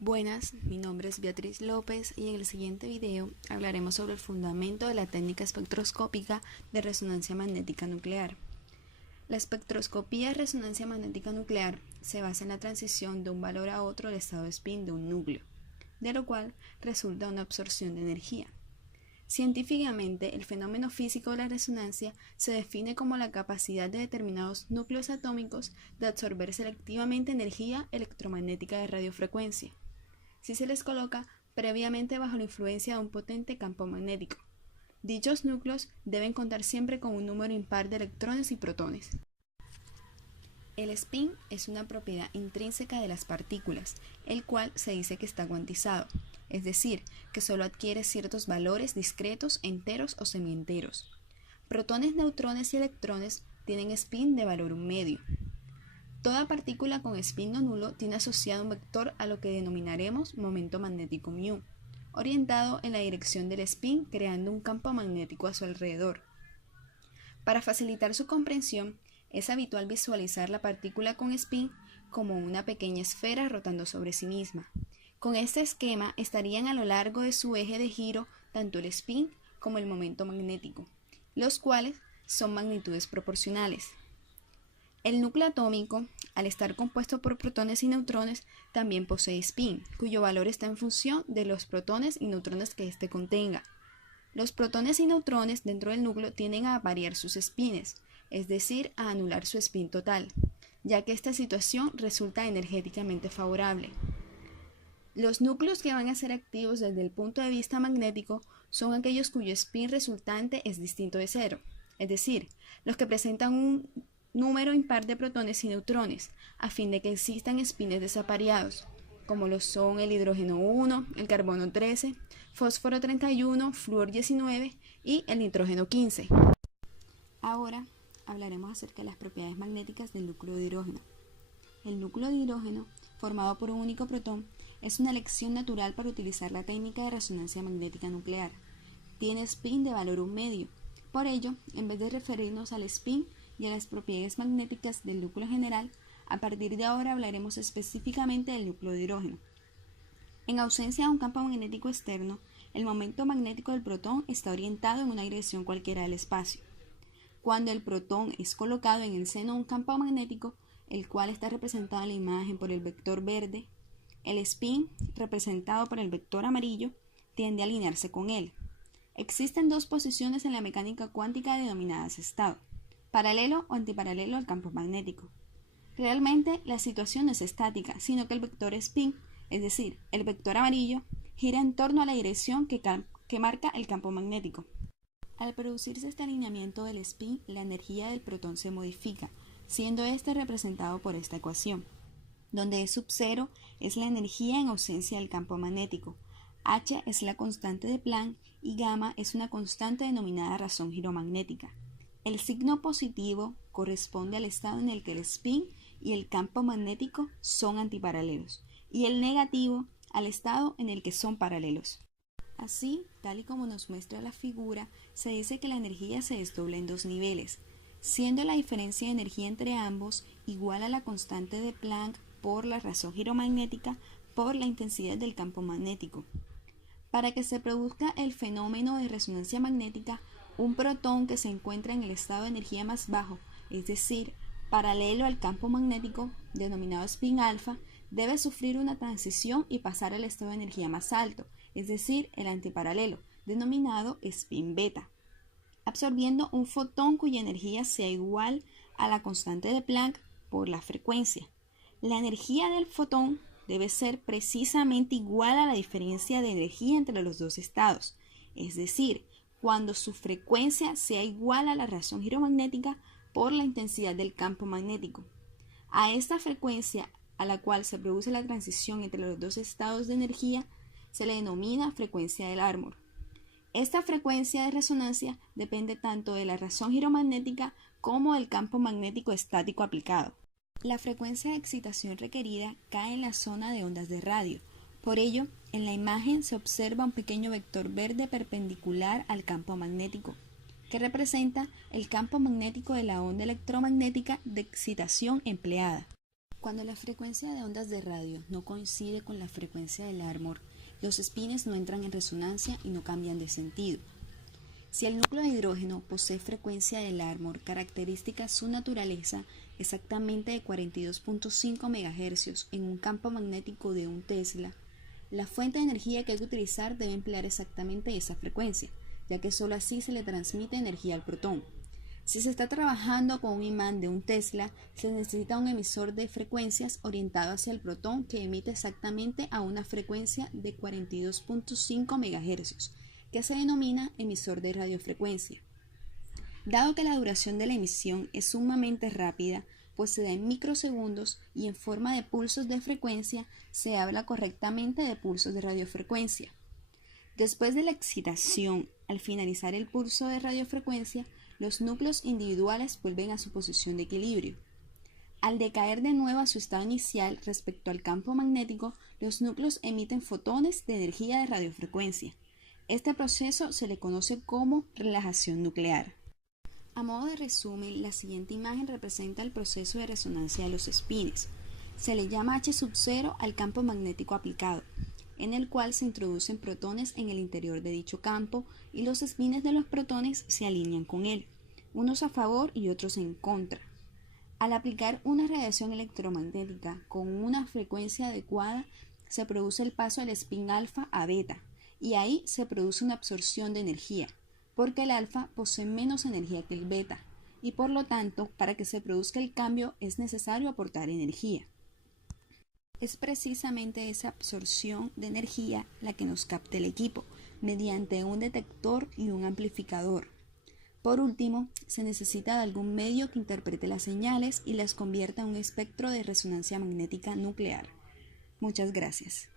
Buenas, mi nombre es Beatriz López y en el siguiente video hablaremos sobre el fundamento de la técnica espectroscópica de resonancia magnética nuclear. La espectroscopía de resonancia magnética nuclear se basa en la transición de un valor a otro del estado de spin de un núcleo, de lo cual resulta una absorción de energía. Científicamente, el fenómeno físico de la resonancia se define como la capacidad de determinados núcleos atómicos de absorber selectivamente energía electromagnética de radiofrecuencia, si se les coloca previamente bajo la influencia de un potente campo magnético. Dichos núcleos deben contar siempre con un número impar de electrones y protones. El spin es una propiedad intrínseca de las partículas, el cual se dice que está cuantizado, es decir, que solo adquiere ciertos valores discretos, enteros o semienteros. Protones, neutrones y electrones tienen spin de valor 1 medio. Toda partícula con spin no nulo tiene asociado un vector a lo que denominaremos momento magnético μ, orientado en la dirección del spin, creando un campo magnético a su alrededor. Para facilitar su comprensión, es habitual visualizar la partícula con spin como una pequeña esfera rotando sobre sí misma. Con este esquema estarían a lo largo de su eje de giro tanto el spin como el momento magnético, los cuales son magnitudes proporcionales. El núcleo atómico, al estar compuesto por protones y neutrones, también posee spin, cuyo valor está en función de los protones y neutrones que éste contenga. Los protones y neutrones dentro del núcleo tienden a variar sus spines, es decir, a anular su spin total, ya que esta situación resulta energéticamente favorable. Los núcleos que van a ser activos desde el punto de vista magnético son aquellos cuyo spin resultante es distinto de cero, es decir, los que presentan un número impar de protones y neutrones, a fin de que existan spines desapareados, como lo son el hidrógeno 1, el carbono 13, fósforo 31, flúor 19 y el nitrógeno 15. Ahora hablaremos acerca de las propiedades magnéticas del núcleo de hidrógeno. El núcleo de hidrógeno, formado por un único protón, es una elección natural para utilizar la técnica de resonancia magnética nuclear. Tiene spin de valor 1 medio. Por ello, en vez de referirnos al spin y a las propiedades magnéticas del núcleo general, a partir de ahora hablaremos específicamente del núcleo de hidrógeno. En ausencia de un campo magnético externo, el momento magnético del protón está orientado en una dirección cualquiera del espacio. Cuando el protón es colocado en el seno de un campo magnético, el cual está representado en la imagen por el vector verde, el spin, representado por el vector amarillo, tiende a alinearse con él. Existen dos posiciones en la mecánica cuántica denominadas estado: paralelo o antiparalelo al campo magnético. Realmente la situación no es estática, sino que el vector spin, es decir, el vector amarillo, gira en torno a la dirección que marca el campo magnético. Al producirse este alineamiento del spin, la energía del protón se modifica, siendo este representado por esta ecuación, donde E sub 0 es la energía en ausencia del campo magnético, H es la constante de Planck y gamma es una constante denominada razón giromagnética. El signo positivo corresponde al estado en el que el spin y el campo magnético son antiparalelos, y el negativo al estado en el que son paralelos. Así, tal y como nos muestra la figura, se dice que la energía se desdobla en dos niveles, siendo la diferencia de energía entre ambos igual a la constante de Planck por la razón giromagnética por la intensidad del campo magnético. Para que se produzca el fenómeno de resonancia magnética, un protón que se encuentra en el estado de energía más bajo, es decir, paralelo al campo magnético, denominado spin alfa, debe sufrir una transición y pasar al estado de energía más alto, es decir, el antiparalelo, denominado spin beta, absorbiendo un fotón cuya energía sea igual a la constante de Planck por la frecuencia. La energía del fotón debe ser precisamente igual a la diferencia de energía entre los dos estados, es decir, cuando su frecuencia sea igual a la razón giromagnética por la intensidad del campo magnético. A esta frecuencia a la cual se produce la transición entre los dos estados de energía se le denomina frecuencia de Larmor. Esta frecuencia de resonancia depende tanto de la razón giromagnética como del campo magnético estático aplicado. La frecuencia de excitación requerida cae en la zona de ondas de radio. Por ello, en la imagen se observa un pequeño vector verde perpendicular al campo magnético, que representa el campo magnético de la onda electromagnética de excitación empleada. Cuando la frecuencia de ondas de radio no coincide con la frecuencia del árbol, los espines no entran en resonancia y no cambian de sentido. Si el núcleo de hidrógeno posee frecuencia del árbol característica su naturaleza exactamente de 42.5 MHz en un campo magnético de 1 Tesla, la fuente de energía que hay que utilizar debe emplear exactamente esa frecuencia, ya que sólo así se le transmite energía al protón. Si se está trabajando con un imán de 1 Tesla, se necesita un emisor de frecuencias orientado hacia el protón que emite exactamente a una frecuencia de 42.5 MHz, que se denomina emisor de radiofrecuencia. Dado que la duración de la emisión es sumamente rápida, pues se da en microsegundos y en forma de pulsos de frecuencia, se habla correctamente de pulsos de radiofrecuencia. Después de la excitación, al finalizar el pulso de radiofrecuencia, los núcleos individuales vuelven a su posición de equilibrio. Al decaer de nuevo a su estado inicial respecto al campo magnético, los núcleos emiten fotones de energía de radiofrecuencia. Este proceso se le conoce como relajación nuclear. A modo de resumen, la siguiente imagen representa el proceso de resonancia de los espines. Se le llama H0 al campo magnético aplicado, en el cual se introducen protones en el interior de dicho campo y los espines de los protones se alinean con él, unos a favor y otros en contra. Al aplicar una radiación electromagnética con una frecuencia adecuada, se produce el paso del spin alfa a beta, y ahí se produce una absorción de energía, porque el alfa posee menos energía que el beta, y por lo tanto, para que se produzca el cambio es necesario aportar energía. Es precisamente esa absorción de energía la que nos capta el equipo, mediante un detector y un amplificador. Por último, se necesita de algún medio que interprete las señales y las convierta en un espectro de resonancia magnética nuclear. Muchas gracias.